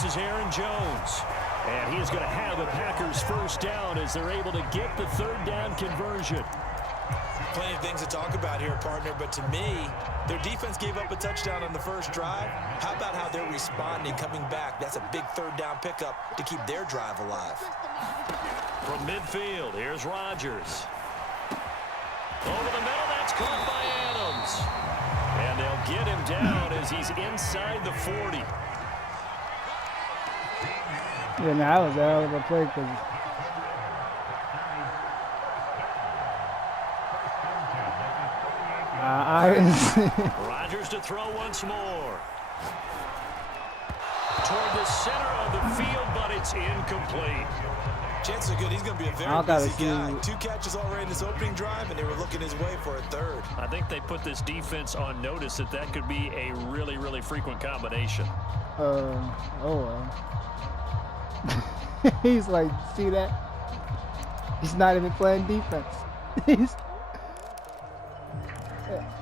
this is Aaron Jones. And he is going to have the Packers first down as they're able to get the third down conversion. Plenty of things to talk about here, partner, but to me, their defense gave up a touchdown on the first drive. How about how they're responding, coming back? That's a big third down pickup to keep their drive alive. From midfield, here's Rodgers. Over the middle, that's caught by Adams. And they'll get him down as he's inside the 40. Yeah, no, that was a hell of a play because Rodgers to throw once more. Toward the center of the field, but it's incomplete. Chances are good he's going to be a very busy guy. 2 catches already in this opening drive, and they were looking his way for a third. I think they put this defense on notice that that could be a really, really frequent combination. Oh, well. He's like, see that? He's not even playing defense.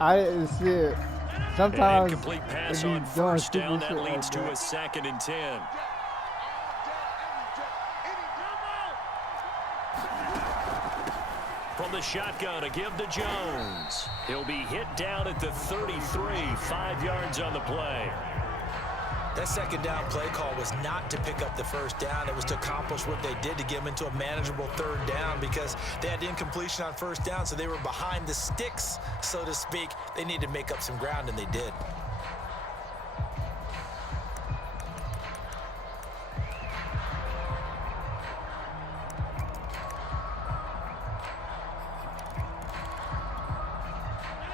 I didn't see it. Sometimes incomplete pass on first down that leads to a 2nd and 10. From the shotgun, a give to Jones. He'll be hit down at the 33, 5 yards on the play. That second down play call was not to pick up the first down. It was to accomplish what they did to get them into a manageable third down because they had incompletion on first down, so they were behind the sticks, so to speak. They needed to make up some ground, and they did.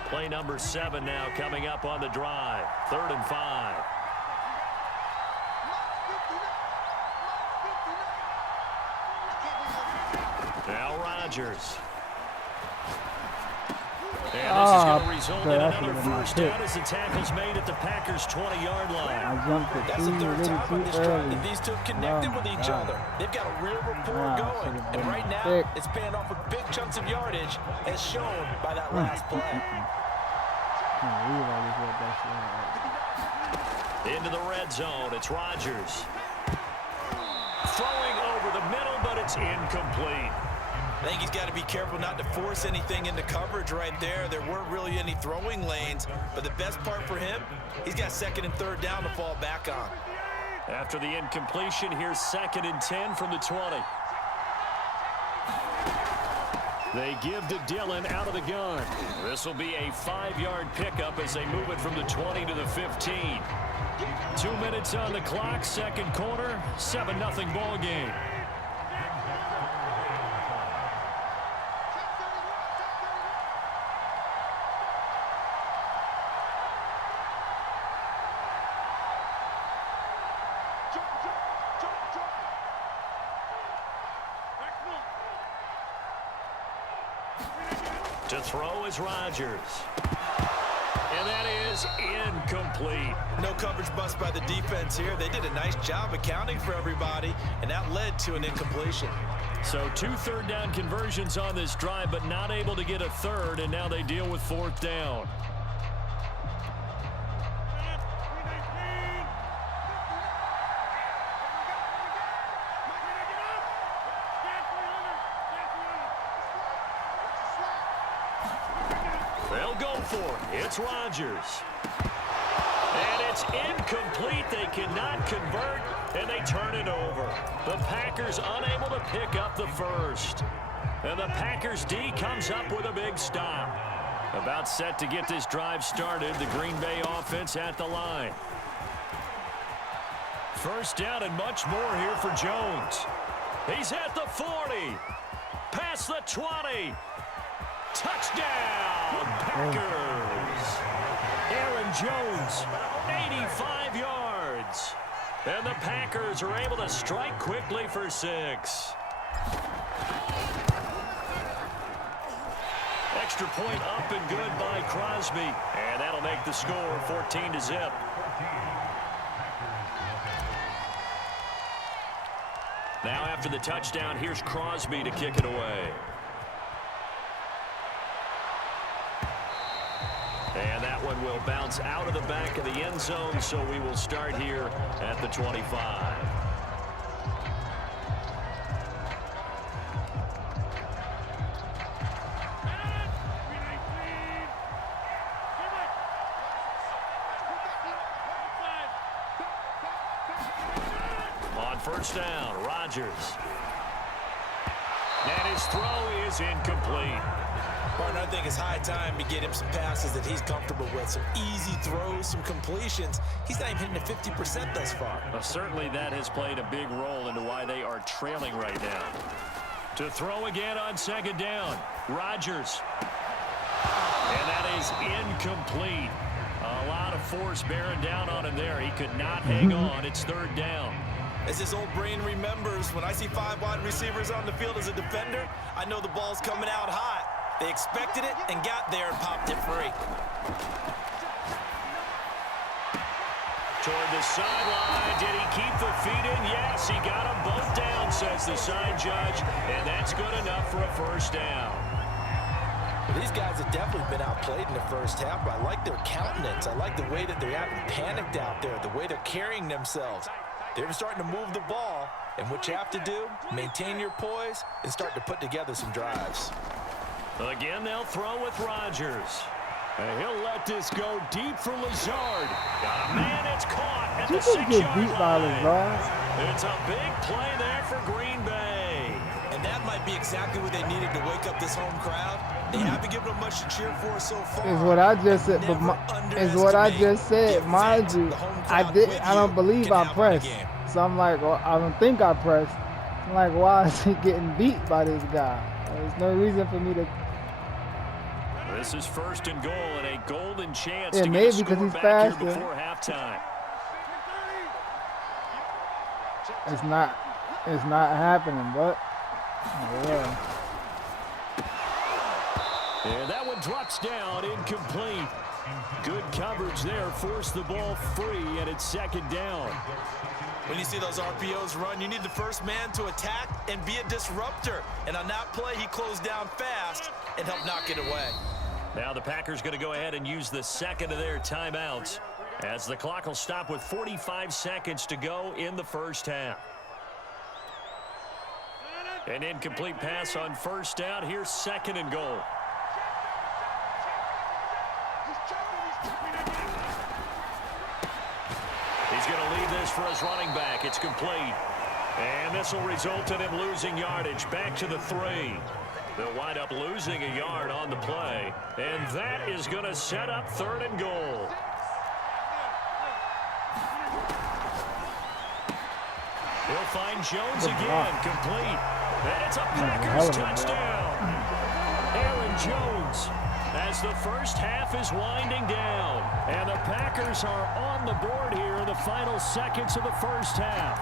Play number 7 now coming up on the drive. 3rd and 5. Now Rodgers. And this is going to result in another first down as the tackle's made at the Packers' 20-yard line. I jumped it That's the third time on this drive that these two connected with each other. They've got a real rapport going. And right now, it's paying off with big chunks of yardage, as shown by that last play. Into the red zone, it's Rodgers. Throwing over the middle, but it's incomplete. I think he's got to be careful not to force anything into coverage right there. There weren't really any throwing lanes, but the best part for him, he's got 2nd and 3rd down to fall back on. After the incompletion, here's 2nd and 10 from the 20. They give to Dillon out of the gun. This will be a 5-yard pickup as they move it from the 20 to the 15. 2 minutes on the clock, 2nd quarter, 7-0 ball game. To throw is Rodgers. And that is incomplete. No coverage bust by the defense here. They did a nice job accounting for everybody, and that led to an incompletion. So 2 third down conversions on this drive, but not able to get a third, and now they deal with 4th down. They'll go for it. It's Rodgers. And it's incomplete. They cannot convert, and they turn it over. The Packers unable to pick up the first. And the Packers D comes up with a big stop. About set to get this drive started. The Green Bay offense at the line. First down and much more here for Jones. He's at the 40. Past the 20. Touchdown, Packers. Aaron Jones, 85 yards. And the Packers are able to strike quickly for 6. Extra point up and good by Crosby. And that'll make the score 14-0. Now after the touchdown, here's Crosby to kick it away. And that one will bounce gets out of the back of the end zone, so we will start here at the 25. On first down, Rodgers. And his throw is incomplete. Partner, I think it's high time to get him some passes that he's comfortable with. Some easy throws, some completions. He's not even hitting the 50% thus far. Well, certainly that has played a big role into why they are trailing right now. To throw again on second down, Rodgers. And that is incomplete. A lot of force bearing down on him there. He could not hang on. It's third down. As his old brain remembers, when I see 5 wide receivers on the field as a defender, I know the ball's coming out hot. They expected it and got there and popped it free. Toward the sideline. Did he keep the feet in? Yes, he got them both down, says the side judge. And that's good enough for a first down. Well, these guys have definitely been outplayed in the first half, but I like their countenance. I like the way that they haven't panicked out there, the way they're carrying themselves. They're starting to move the ball, and what you have to do, maintain your poise and start to put together some drives. Again, they'll throw with Rodgers. And he'll let this go deep for Lazard. Got a man, it's caught at the 6-yard line. It's a big play there for Green Bay. And that might be exactly what they needed to wake up this home crowd. They haven't given them much to cheer for so far. Is what I just said, is what I just said. Mind you, I don't believe I pressed. So I'm like, well, I don't think I pressed. I'm like, why is he getting beat by this guy? There's no reason for me to. This is first and goal and a golden chance Yeah, to maybe get a because score he's back faster. here before halftime. It's not happening, but yeah. And that one drops down, incomplete. Good coverage there, forced the ball free, and it's second down. When you see those RPOs run, you need the first man to attack and be a disruptor. And on that play, he closed down fast and helped knock it away. Now the Packers going to go ahead and use the second of their timeouts as the clock will stop with 45 seconds to go in the first half. An incomplete pass on first down. Here's second and goal. He's going to lead this for his running back. It's complete. And this will result in him losing yardage. Back to the 3. They'll wind up losing a yard on the play. And that is going to set up third and goal. He'll find Jones again. Complete. And it's a Packers touchdown. Aaron Jones as the first half is winding down. And the Packers are on the board here in the final seconds of the first half.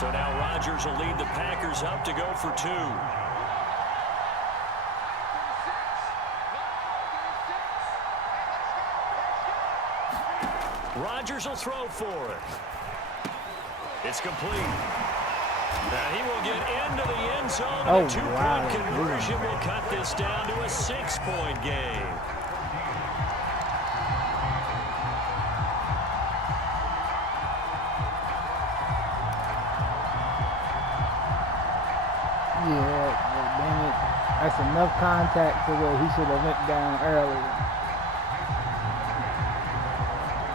So now Rodgers will lead the Packers up to go for 2. Rodgers will throw for it. It's complete. Now he will get into the end zone. And a 2-point conversion will cut this down to a 6-point game. Yeah, dang it. That's enough contact to where he should have went down earlier.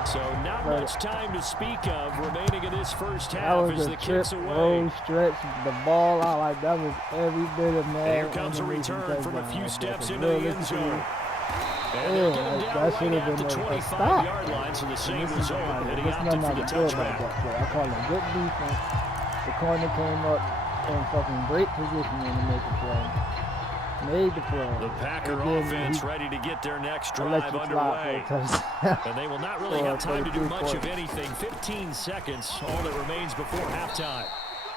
So not much time to speak of remaining in this first That half was as a the trip, kicks away. roll, stretch, the ball out like that was every bit of man. Here comes a return from a few steps into the end zone. And Yeah, that should have been a stop. 25-yard line, so the same result, and he There's opted nothing for I the can do about touchback. that play. I call it good defense. The corner came up in fucking great positioning to make a play. Made the play. The Packer And then offense he ready to get their next drive electric underway. slide for a touchdown. And they will not really have time to do much of anything. 15 seconds, all that remains before halftime.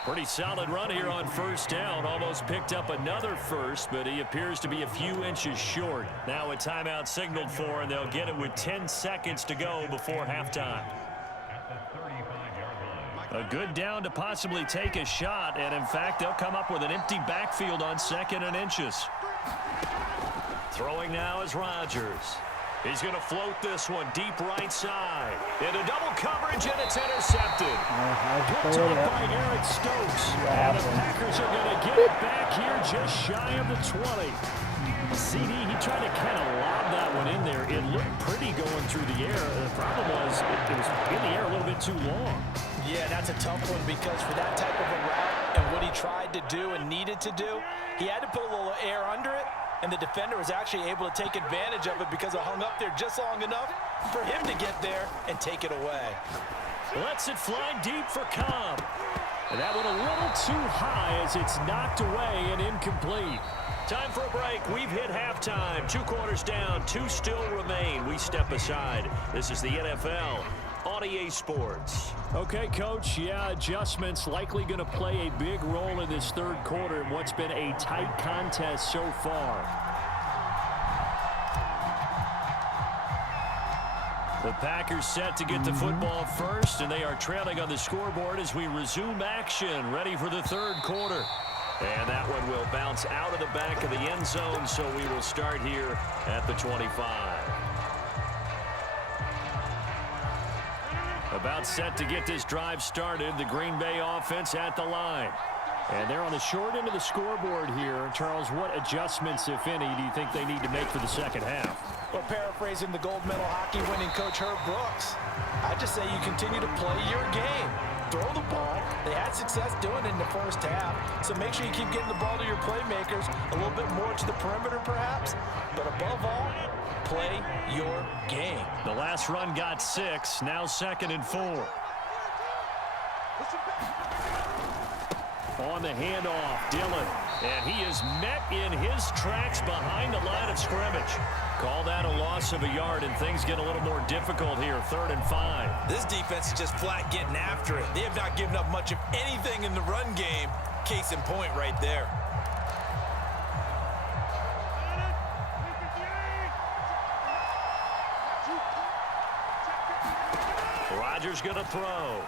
Pretty solid run here on first down. Almost picked up another first, but he appears to be a few inches short. Now a timeout signaled for, and they'll get it with 10 seconds to go before halftime. A good down to possibly take a shot, and in fact, they'll come up with an empty backfield on 2nd and inches. Throwing now is Rodgers. He's going to float this one deep right side. Into double coverage, and it's intercepted. Picked up by Eric Stokes. And the Packers are going to get it back here just shy of the 20. CD, he tried to kind of lob that one in there. It looked pretty going through the air. The problem was it was in the air a little bit too long. Yeah, that's a tough one because for that type of a route and what he tried to do and needed to do, he had to put a little air under it, and the defender was actually able to take advantage of it because it hung up there just long enough for him to get there and take it away. Lets it fly deep for Cobb. And that one a little too high as it's knocked away and incomplete. Time for a break. We've hit halftime. 2 quarters down. 2 still remain. We step aside. This is the NFL on EA Sports. Okay, Coach. Yeah, adjustments likely going to play a big role in this third quarter in what's been a tight contest so far. The Packers set to get the football first, and they are trailing on the scoreboard as we resume action, ready for the third quarter. And that one will bounce out of the back of the end zone, so we will start here at the 25. About set to get this drive started, the Green Bay offense at the line. And they're on the short end of the scoreboard here. Charles, what adjustments, if any, do you think they need to make for the second half? Well, paraphrasing the gold medal hockey winning coach Herb Brooks, I just say you continue to play your game. Throw the ball. They had success doing it in the first half, so make sure you keep getting the ball to your playmakers, a little bit more to the perimeter perhaps, but above all, play your game. The last run got 6, now 2nd and 4. On the handoff, Dillon, and he is met in his tracks behind the line of scrimmage. Call that a loss of a yard, and things get a little more difficult here, 3rd and 5. This defense is just flat getting after it. They have not given up much of anything in the run game. Case in point right there. Rodgers going to throw.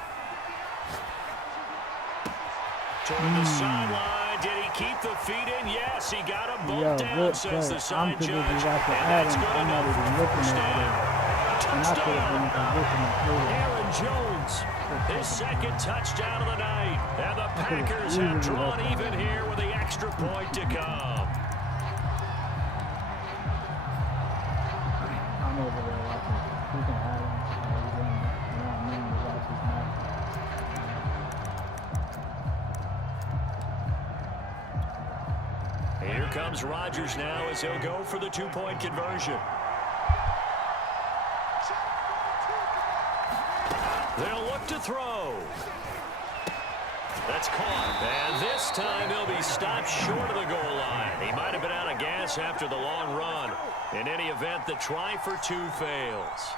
Toward the sideline. Did he keep the feet in? Yes, he got him both down, says the side judge. And that's good enough for first down. Touchdown. Aaron Jones, his 2nd touchdown of the night. And the Packers have drawn even here with the extra point to come. I'm over there watching. You can add him. Here comes Rodgers now as he'll go for the 2-point conversion. They'll look to throw. That's caught. And this time he'll be stopped short of the goal line. He might have been out of gas after the long run. In any event, the try for 2 fails.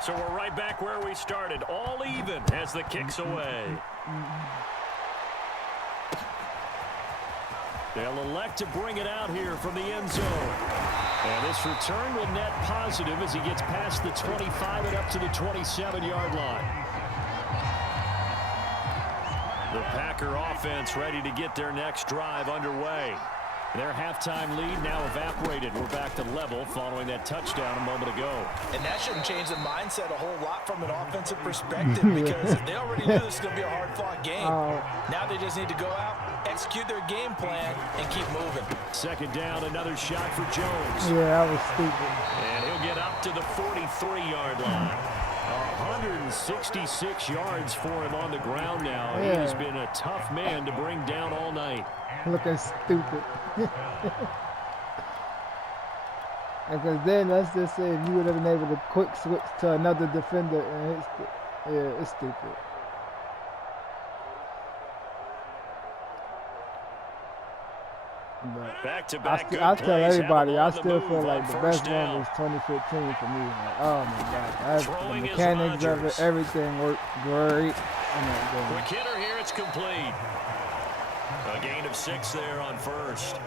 So we're right back where we started, all even as the kick's away. They'll elect to bring it out here from the end zone. And this return will net positive as he gets past the 25 and up to the 27-yard line. The Packer offense ready to get their next drive underway. Their halftime lead now evaporated. We're back to level following that touchdown a moment ago. And that shouldn't change the mindset a whole lot from an offensive perspective because they already knew this was going to be a hard-fought game. Now they just need to go out, execute their game plan, and keep moving. 2nd down, another shot for Jones. Yeah, that was stupid. And he'll get up to the 43-yard line. 166 yards for him on the ground now. Yeah. He has been a tough man to bring down all night. Looking stupid. Because then, let's just say, if you would have been able to quick switch to another defender, and it's stupid. But back-to-back I tell everybody, I still feel like the best one was 2015 for me. Like, oh my God, the mechanics of it, everything worked great. Quick hitter here, it's complete. A gain of 6 there on first.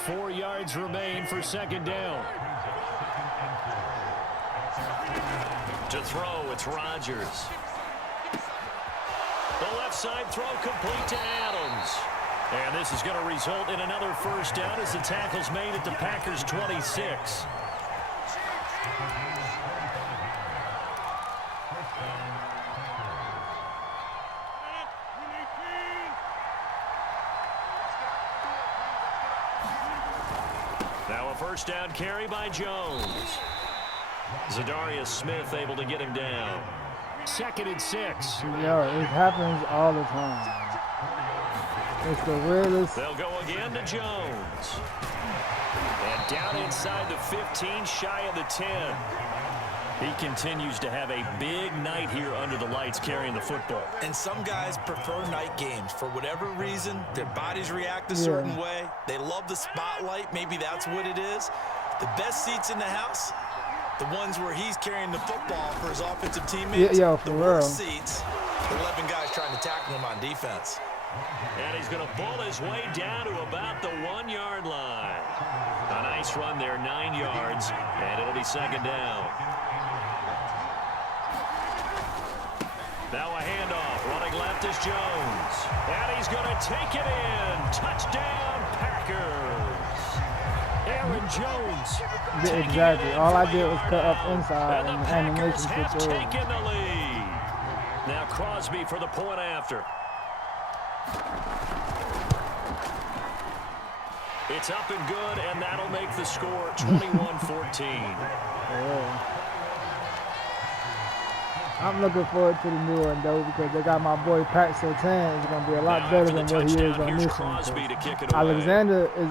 4 yards remain for 2nd down. To throw, it's Rodgers. left side throw complete to Adams. And this is going to result in another first down as the tackle's made at the Packers' 26. Now a first down carry by Jones. Zadarius Smith able to get him down. 2nd and 6. Yo, it happens all the time. It's the weirdest. They'll go again to Jones. And down inside the 15, shy of the 10. He continues to have a big night here under the lights carrying the football. And some guys prefer night games. For whatever reason, their bodies react a certain way. They love the spotlight. Maybe that's what it is. The best seats in the house, the ones where he's carrying the football for his offensive teammates. Yeah, for the real. worst seats, the 11 guys trying to tackle him on defense. And he's going to pull his way down to about the 1-yard line. A nice run there, 9 yards, and it'll be 2nd down. Now a handoff, running left is Jones. And he's going to take it in. Touchdown, Packers. Aaron Jones. Exactly. All I did was cut up inside and and the the animation Packers have took over. taken the lead. Now Crosby for the point after. It's up and good, and that'll make the score 21-14. Yeah. I'm looking forward to the new one, though, because they got my boy Pat Surtain. It's going to be a lot better than what he is on this one. Alexander is...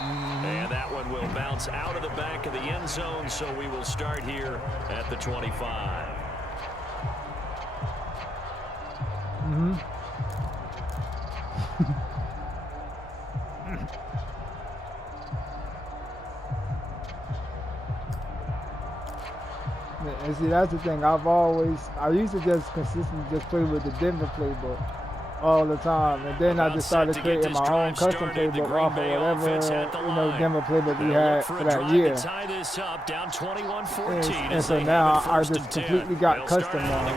And that one will bounce out of the back of the end zone, so we will start here at the 25. And see, that's the thing. I used to just consistently just play with the Denver playbook all the time, and then I just started creating my own custom playbook off of whatever Denver playbook we had for that year. And so now I just completely got custom now,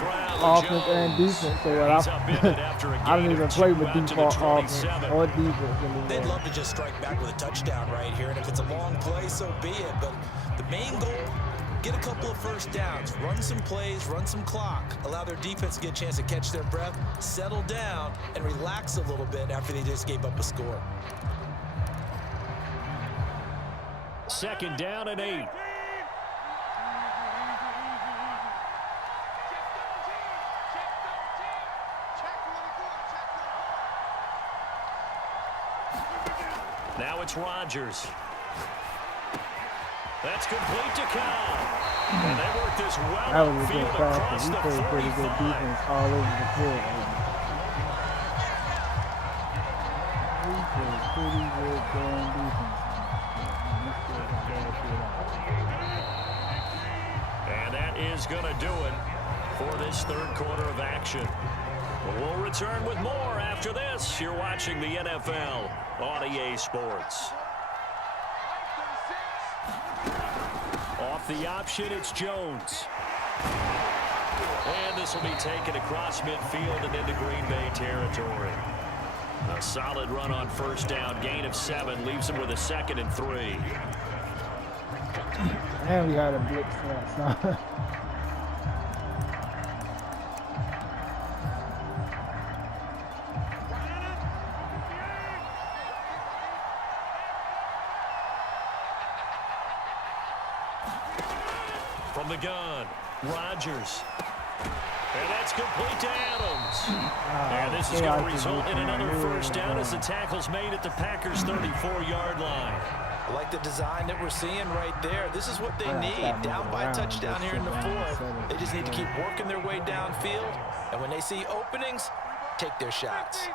offense and defense. So what I don't even play with default offense or defense anymore. They'd love to just strike back with a touchdown right here, and if it's a long play, so be it. But the main goal, get a couple of first downs, run some plays, run some clock, allow their defense to get a chance to catch their breath, settle down, and relax a little bit after they just gave up a score. 2nd down and 8. Now it's Rodgers. That's complete to Cow. And they work this well. That was a good pass. He played pretty good defense all over the field. He played pretty good damn defense. And that is going to do it for this 3rd quarter of action. We'll return with more after this. You're watching the NFL on EA Sports. Off the option, it's Jones. And this will be taken across midfield and into Green Bay territory. A solid run on first down, gain of 7, leaves him with a 2nd and 3. And we had a blitz for that, so. From the gun, Rodgers. And that's complete to Adams. And this is going to result in another first down as the tackle's made at the Packers' 34-yard line. I like the design that we're seeing right there. This is what they need. Down by a touchdown here in the 4th. They just need to keep working their way downfield. And when they see openings, take their shots.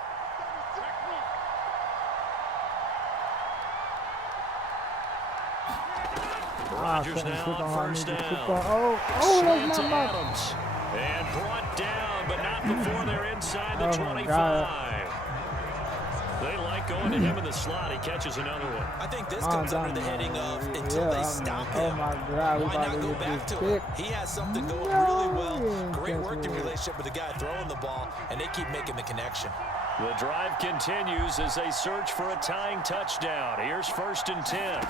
Rodgers now on first down. That's not much. Adams. And brought down, but not before they're inside the 25. They like going to him in the slot. He catches another one. I think this comes under the heading of until they stop him. Oh, my God. Why not go back to him? He has something going really well. Great working relationship with the guy throwing the ball, and they keep making the connection. The drive continues as they search for a tying touchdown. Here's 1st and 10.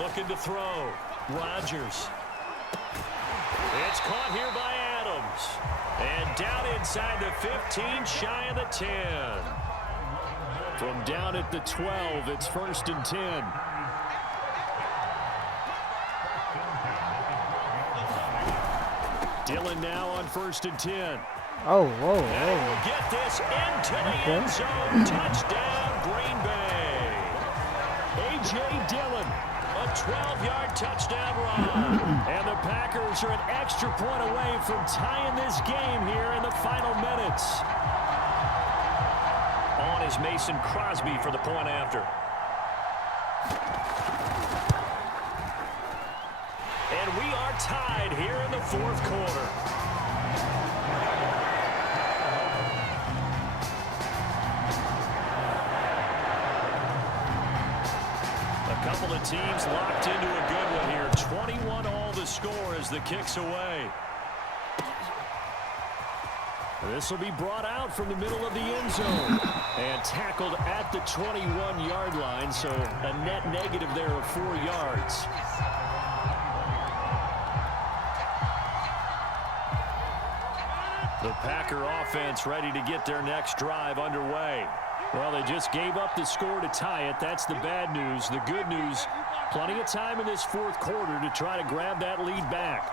Looking to throw. Rodgers. It's caught here by Adams. And down inside the 15, shy of the 10. From down at the 12, it's 1st and 10. Dillon now on 1st and 10. Oh, whoa, And whoa. we'll get this into the end zone. Touchdown, Green Bay. A.J. Dillon, a 12-yard touchdown run. And the Packers are an extra point away from tying this game here in the final minutes. On is Mason Crosby for the point after. And we are tied here in the 4th quarter. A couple of teams locked into a good one here. 21 all the score as the kick's away. This will be brought out from the middle of the end zone and tackled at the 21-yard line, so a net negative there of 4 yards. The Packer offense ready to get their next drive underway. Well, they just gave up the score to tie it. That's the bad news. The good news, plenty of time in this 4th quarter to try to grab that lead back.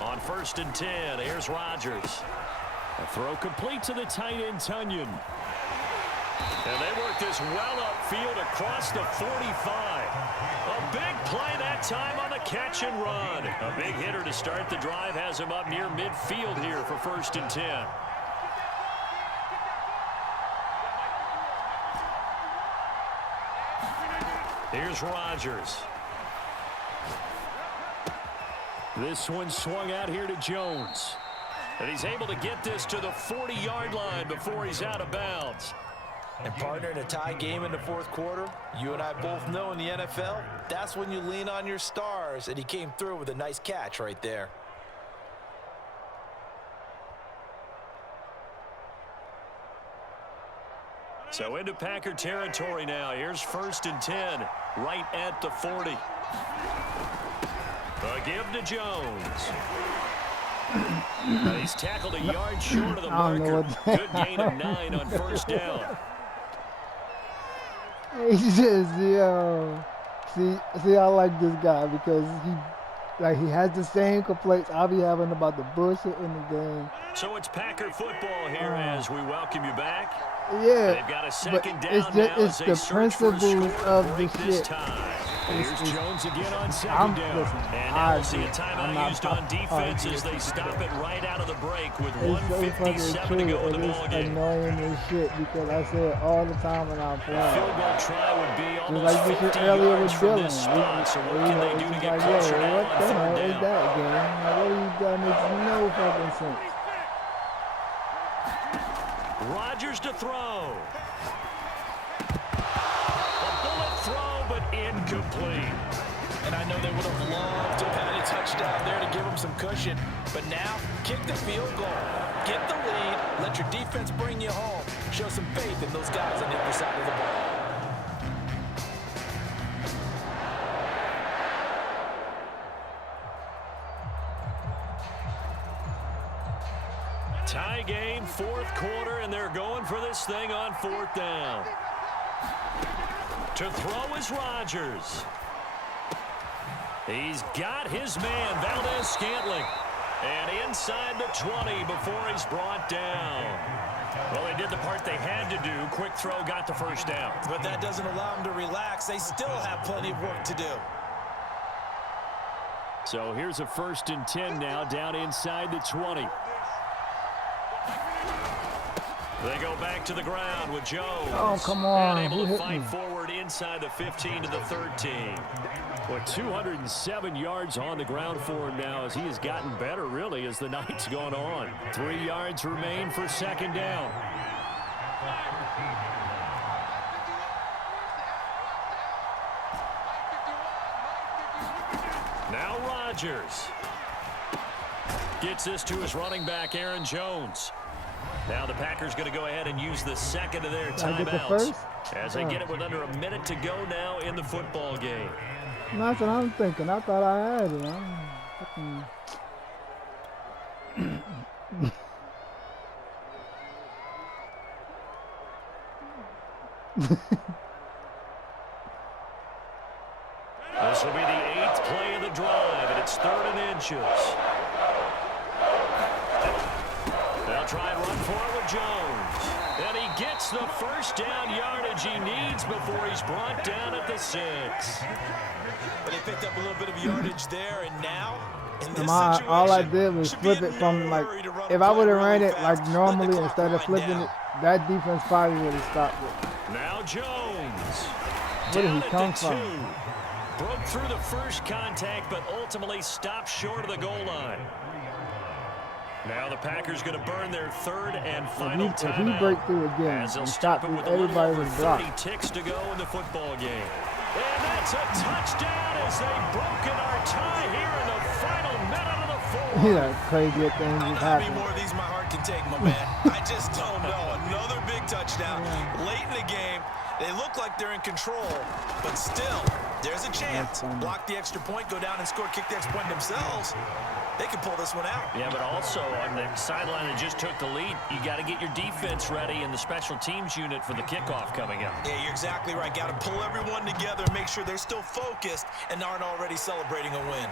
On 1st and 10, here's Rodgers. A throw complete to the tight end, Tunyon. And they work this well upfield across the 45. A big play that time on the catch and run. A big hitter to start the drive has him up near midfield here for 1st and 10. Here's Rodgers. This one swung out here to Jones. And he's able to get this to the 40-yard line before he's out of bounds. And partner, in a tie game in the 4th quarter, you and I both know in the NFL, that's when you lean on your stars, and he came through with a nice catch right there. So into Packer territory now. Here's 1st and 10, right at the 40. A give to Jones. He's tackled a yard short of the marker. Good gain of 9 on 1st down. He's just, yo. See, I like this guy because he has the same complaints I'll be having about the bullshit in the game. So it's Packer football here as we welcome you back. Yeah, They've got a but second down it's the principles of the shit. Here's Jones again on 2nd down. And now we'll see a timeout used on defense as they stop it right out of the break with 1:57 to go in the ball game. It's annoying as shit because I say it all the time when I'm playing. Field goal try would be almost like 50 earlier yards with from Dillon. this spot. So what can they do to get like, closer now what on the 3rd hell is down? that game? Like, what are you doing? Makes no fucking sense. Rodgers to throw. A bullet throw, but incomplete. And I know they would have loved to have had a touchdown there to give them some cushion. But now, kick the field goal. Get the lead. Let your defense bring you home. Show some faith in those guys on the other side of the ball. Tie game, 4th quarter, and they're going for this thing on 4th down. To throw is Rodgers. He's got his man, Valdez-Scantling. And inside the 20 before he's brought down. Well, they did the part they had to do. Quick throw got the 1st down. But that doesn't allow them to relax. They still have plenty of work to do. So here's a 1st and 10 now down inside the 20. They go back to the ground with Jones. Oh, come on. And able Who to hit fight me? forward inside the 15 to the 13. Well, 207 yards on the ground for him now as he has gotten better, really, as the night's gone on. 3 yards remain for second down. Now Rodgers gets this to his running back, Aaron Jones. Now the Packers going to go ahead and use the second of their timeouts as they get it with under a minute to go now in the football game. That's what I'm thinking. I thought I had it. This will be the 8th play of the drive, and it's 3rd and inches. They'll try and run for it with Jones. And he gets the first down yardage he needs before he's brought down at the 6. But they picked up a little bit of yardage there, and now in this all I did was flip it from, like, if I would have ran it like normally instead of flipping it, that defense probably would have stopped it. Now Jones. Where did he come from? 2. Broke through the first contact, but ultimately stopped short of the goal line. Now the Packers going to burn their 3rd and final timeout. If he break through again and stop it, everybody was blocked. 30 ticks to go in the football game. And that's a touchdown as they've broken our tie here in the final minute of the 4th. Yeah, crazy things is How many happening. more of these my heart can take, my man? I just don't know. Another big touchdown late in the game. They look like they're in control, but still, there's a chance. Block the extra point, go down and score, kick the extra point themselves. They can pull this one out. Yeah, but also on the sideline that just took the lead, you got to get your defense ready in the special teams unit for the kickoff coming up. Yeah, you're exactly right. Got to pull everyone together and make sure they're still focused and aren't already celebrating a win.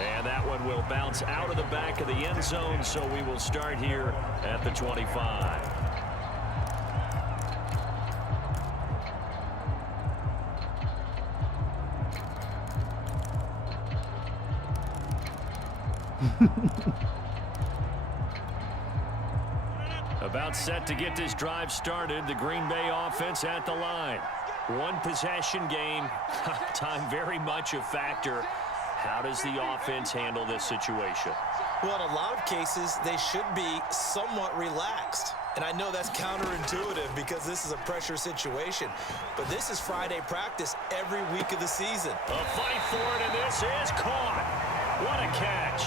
And that one will bounce out of the back of the end zone, so we will start here at the 25. About set to get this drive started. The Green Bay offense at the line. One possession game. Time very much a factor. How does the offense handle this situation? Well, in a lot of cases, they should be somewhat relaxed. And I know that's counterintuitive because this is a pressure situation. But this is Friday practice every week of the season. A fight for it, and this is caught. What a catch.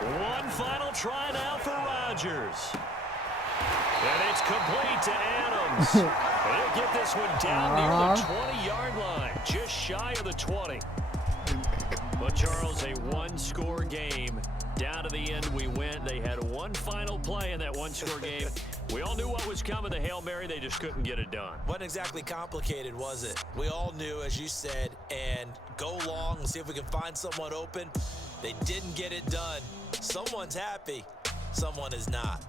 One final try now for Rodgers. And it's complete to Adams. He'll get this one down near the 20-yard line, just shy of the 20. But, Charles, a one-score game. Down to the end we went. They had one final play in that one-score game. We all knew what was coming, the Hail Mary. They just couldn't get it done. Wasn't exactly complicated, was it? We all knew, as you said, and go long and see if we can find someone open. They didn't get it done. Someone's happy. Someone is not.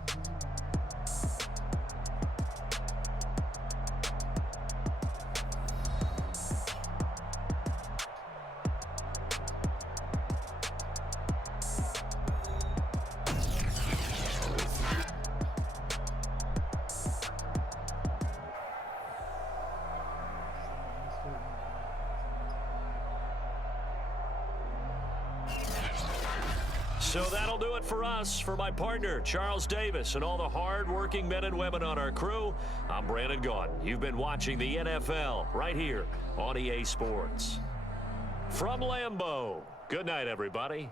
So that'll do it for us. For my partner, Charles Davis, and all the hard-working men and women on our crew, I'm Brandon Gaudin. You've been watching the NFL right here on EA Sports. From Lambeau, good night, everybody.